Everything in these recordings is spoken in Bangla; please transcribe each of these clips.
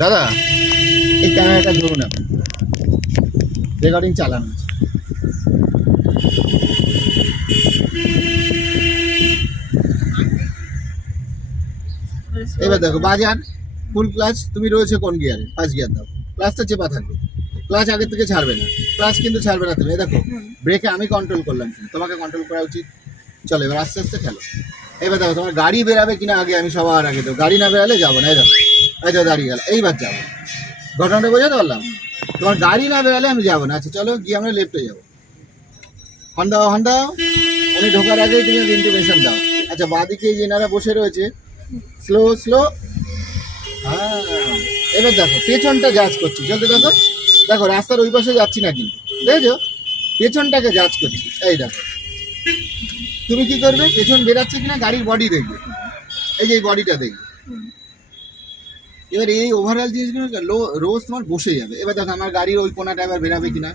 দাদা এই ক্যামেরাটা ধরুন, আপনি রেকর্ডিং চালানো আছে। এবার দেখো বাজার ফুল ক্লাচ, তুমি রয়েছে কোন গিয়ারে? ফার্স্ট গিয়ার দাও, ক্লাচটা চেপা থাকবে, ক্লাচ আগের থেকে ছাড়বে না, ক্লাচ কিন্তু ছাড়বে না তুমি। দেখো ব্রেকে আমি কন্ট্রোল করলাম, তোমাকে কন্ট্রোল করা উচিত। চলো এবার আস্তে আস্তে খেলো। এবার দেখো তোমার গাড়ি বেরাবে কিনা আগে, আমি সবার আগে দেবো, গাড়ি না বেরালে যাবো না। এই দেখো এই তো দাঁড়িয়ে গেল, এইবার যাবো। ঘটনাটা বোঝাতে পারলাম? তোমার গাড়ি না বেরালে আমি যাবো না। আচ্ছা চলো গিয়ে আমরা লেফটে যাবো। হর্ন দাও, হর্ন দাও, উনি ঢোকার আগেই তুমি ইন্টিমেশন দাও। আচ্ছা বাঁদিকে যেনারা বসে রয়েছে, স্লো স্লো। হ্যাঁ এবার দেখো পেছনটা জাজ করছি, চলতে দেখো। দেখো রাস্তার ওই পাশে যাচ্ছি না কিন্তু, দেখেছো? পেছনটাকে জাজ করছি। এই দেখো তুমি কি করবে, পেছন বেরাচ্ছে কিনা গাড়ির বডি দেখবে, এই যে এই বডিটা দেখবে। এবার এই ওভারঅল জিনিসগুলো রোজ তোমার বসে যাবে। এবার দেখো আমার গাড়ির ওই কোনাটা এবার বেরাবে কিনা,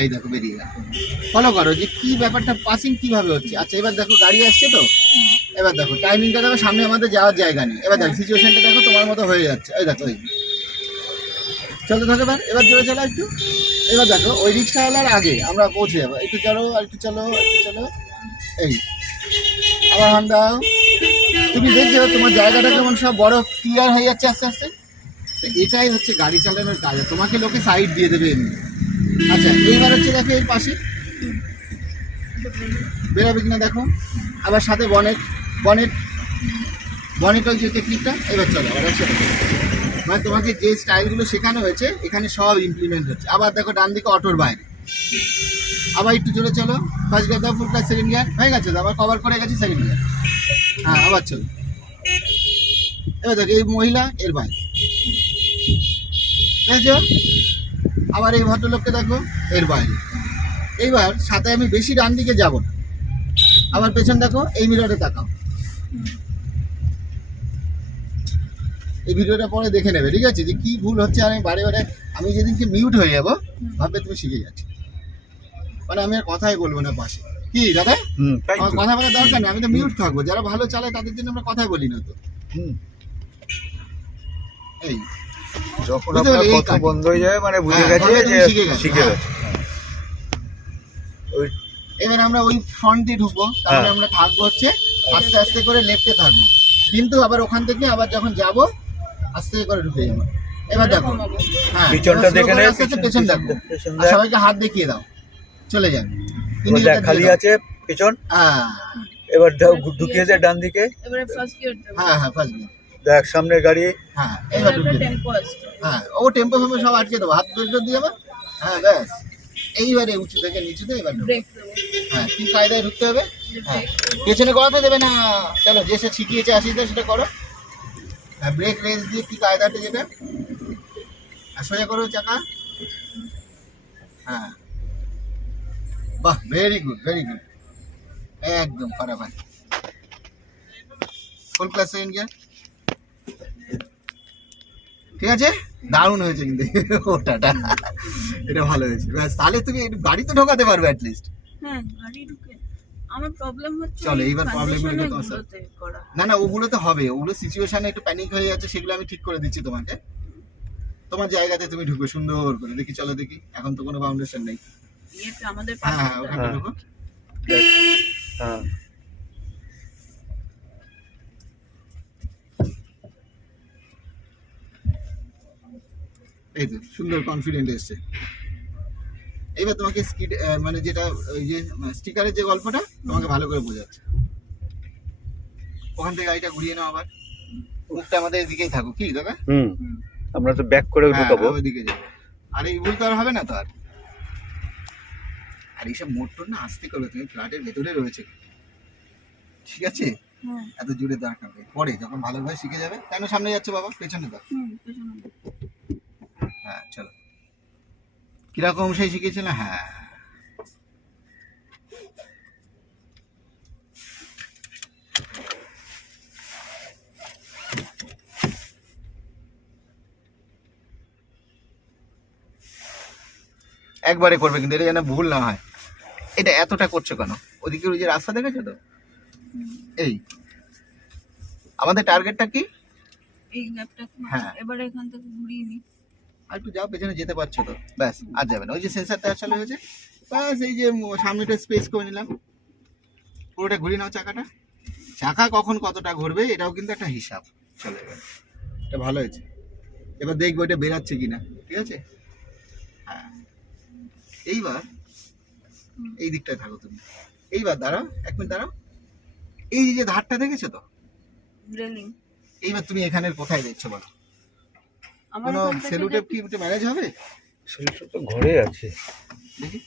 এই দেখো বেরিয়ে গেল। ফলো করো যে কি ব্যাপারটা, পাসিং কিভাবে হচ্ছে। আচ্ছা এবার দেখো গাড়ি আসছে তো, এবার দেখো টাইমিংটা দেখো, সামনে আমাদের যাওয়ার জায়গা নেই। এবার দেখো সিচুয়েশনটা দেখো তোমার মতো হয়ে যাচ্ছে। এই দেখো এই চলতে থাকে, এবার জোরে চলো একটু। এবার দেখো ওই রিক্সাওয়ালার আগে আমরা পৌঁছে যাবো। একটু চলো আর একটু চলো, একটু চলো। এই আবার হর্ন দাও। তুমি দেখছো তোমার জায়গাটা কেমন সব বড় ক্লিয়ার হয়ে যাচ্ছে আস্তে আস্তে। তো এটাই হচ্ছে গাড়ি চালানোর কাজ, তোমাকে লোকে সাইড দিয়ে দেবে এমনি। আচ্ছা এইবার হচ্ছে দেখো এর পাশে বেরোবে কিনা দেখো, আবার সাথে বনেট বনেট বনেট ওই যে টেকনিকটা। এবার চলো আবার একসাথে, মানে তোমাকে যে স্টাইলগুলো শেখানো হয়েছে এখানে সব ইমপ্লিমেন্ট হচ্ছে। আবার দেখো ডান দিকে অটোর বাইরে, আবার একটু জোরে চলো। ফার্স্ট গিয়ার দাও, ফুল ক্লাচ, সেকেন্ড গিয়ার হয়ে গেছে, আবার কভার করে গেছে সেকেন্ড গিয়ার। হ্যাঁ আবার চলো। এবার দেখো এই মহিলা এর বাইরে, দেখেছো? আবার এই ভদ্রলোককে দেখো এর বাইরে। এইবার সাথে আমি বেশি ডান দিকে যাব না, আবার পেছন দেখো, এই মিররে তাকাও। এই ভিডিওটা পরে দেখে নেবে, ঠিক আছে, যে কি ভুল হচ্ছে। আমি বারে বারে আমি যেদিনকে মিউট হয়ে যাবো ভাববে তুমি শিখে যাচ্ছি, মানে আমি আর কথাই বলবো না পাশে। কি দাদা আমার কথা বলার দরকার নেই, আমি তো মিউট থাকবো। যারা ভালো চালায় তাদের জন্য আমরা কথাই বলি না তো। এই যখন আপনার কথা বন্ধ হয়ে যাবে মানে বুঝে গেছে যে শিখে গেছে। এবার আমরা ওই ফ্রন্ট দিয়ে ঢুকবো, তাহলে আমরা থাকবো হচ্ছে আস্তে আস্তে করে লেফটে থাকবো, কিন্তু আবার ওখান থেকে আবার যখন যাব আস্তে করে ঢুকে যাবো। এবার দেখো হ্যাঁ পিছনটা দেখে নেবে, আস্তে আস্তে পেছন দেখো, আর সবাইকে হাত দেখিয়ে দাও, চলে যান। খালি আছে পেছন। হ্যাঁ এবার ঢুকিয়ে দে ডান দিকে। এবারে ফার্স্ট গিয়ার দেব। হ্যাঁ হ্যাঁ ফার্স্ট গিয়ার। দেখ সামনে গাড়ি। হ্যাঁ এবার একটা টেম্পো আসছে। হ্যাঁ ও টেম্পো ফেম্পো সব আটকে দেবো, হাত বের দিয়ে যাবে। হ্যাঁ ব্যাস এইবারে উঁচু থেকে নিচুতে এবার ব্রেক দেব। হ্যাঁ কি কায়দায় ঢুকতে হবে। হ্যাঁ পেছনে করাতে দেবে না, চলো যে সে শিখিয়েছে আসিতে সেটা করো। হ্যাঁ ব্রেক রেস দিয়ে কি কায়দাটা যেটা, সোজা করো চাকা। হ্যাঁ বাহ ভেরি গুড ভেরি গুড, একদম ফাটাফাট। ফুল ক্লাস সেকেন্ড গিয়ার, ঠিক আছে, দারুণ হয়েছে কিন্তু ওটাটা, এটা ভালো হয়েছে। ব্যাস তাহলে তুমি গাড়ি তো ঢোকাতে পারবে অ্যাটলিস্ট। হ্যাঁ গাড়ি ঢুকে আমার প্রবলেম হচ্ছে। চলো এইবার প্রবলেমগুলো তো করা না না ওগুলো তো হবে, ওগুলো সিচুয়েশনে একটু প্যানিক হয়ে যাচ্ছে, সেগুলো আমি ঠিক করে দিচ্ছি তোমাকে। তোমার জায়গাতে তুমি ঢুকবে সুন্দর করে, দেখি চলো দেখি, এখন তো কোনো ফাউন্ডেশন নেই। ইয়েতে আমাদের হ্যাঁ পাশে হ্যাঁ ওখানে ঢুকো। হ্যাঁ এই তো সুন্দর কনফিডেন্ট এসছে। এবার তোমাকে স্কিড মানে যেটা ওই যে স্টিকারের যে গল্পটা তোমাকে ভালো করে বোঝাচ্ছে। ওখান থেকে গাড়িটা ঘুরিয়ে নাও, আবার মুখটা আমাদের এদিকেই থাকুক, কি দাদা? আমরা তো ব্যাক করে ঢুকাবো। ওইদিকে যাবো, আর এই ভুল তো আর হবে না তো আর। আর এইসব মোটর না আস্তে করবে, তুমি ফ্ল্যাটের ভেতরে রয়েছে, ঠিক আছে, এত জোরে দরকার নেই। পরে যখন ভালোভাবে শিখে যাবে। কেন সামনে যাচ্ছে বাবা, পেছনে দাও। হ্যাঁ চলো, কিরকম সেই শিখেছিল। হ্যাঁ একবারে করবে কিন্তু, এটা যেন ভুল না হয়। এটা এতটা করছো কেন, ওদিকে ওই যে রাস্তা দেখেছো তো। এই আমাদের টার্গেটটা কি, এই গ্যাপটা হ্যাঁ। এবারে এখান থেকে ঘুরিয়ে নি। আর একটু যাও, পেছনে যেতে পারছো তো, ব্যাস আর যাবে না। ওই যে সেন্সারটা চালু হয়েছে, ব্যাস এই যে সামনেটা স্পেস করে নিলাম, পুরোটা ঘুরিয়ে নাও চাকাটা। চাকা কখন কতটা ঘুরবে এটাও কিন্তু একটা হিসাব। চলে এবার এটা ভালো হয়েছে। এবার দেখবো এটা বেরাচ্ছে কিনা, ঠিক আছে? হ্যাঁ, এইবার এই দিকটায় থাকো তুমি। এইবার দাঁড়াও, 1 মিনিট দাঁড়াও। এই যে ধারটা দেখেছো তো, রেলিং এইবার তুমি এখানের কোথায় দেখছো বলো? আমার কোনো এখান থেকে সেলুটেপ কি ম্যানেজ হবে? সেটা তো ঘরে আছে। দেখি